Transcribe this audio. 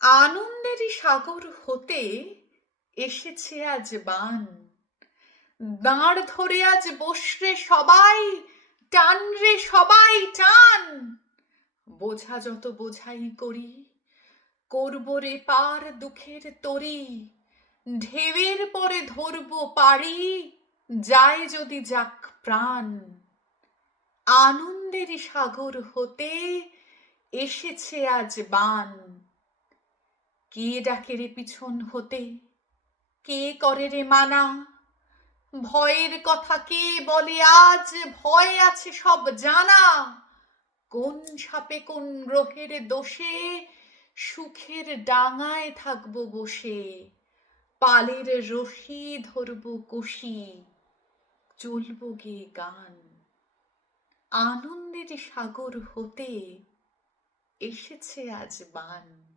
আনন্দেরই সাগর হতে এসেছে আজ বান। দাঁড় ধরে আজ বসরে সবাই, টান রে সবাই টান। বোঝা যত বোঝাই করি, করব রে পার দুঃখের তরি। ঢেউয়ের পরে ধরব পাড়ি, যায় যদি যাক প্রাণ। আনন্দেরই সাগর হতে এসেছে আজ বান। কে ডাকে রে পিছন হতে, কে করে রে মানা? ভয়ের কথা কে বলে আজ, ভয় আছে সব জানা। কোন সাপে কোন গ্রহের দোষে সুখের ডাঙায় থাকবো বসে। পালের রশি ধরবো কষি, চলবো গে গান। আনন্দের সাগর হতে এসেছে আজ বান।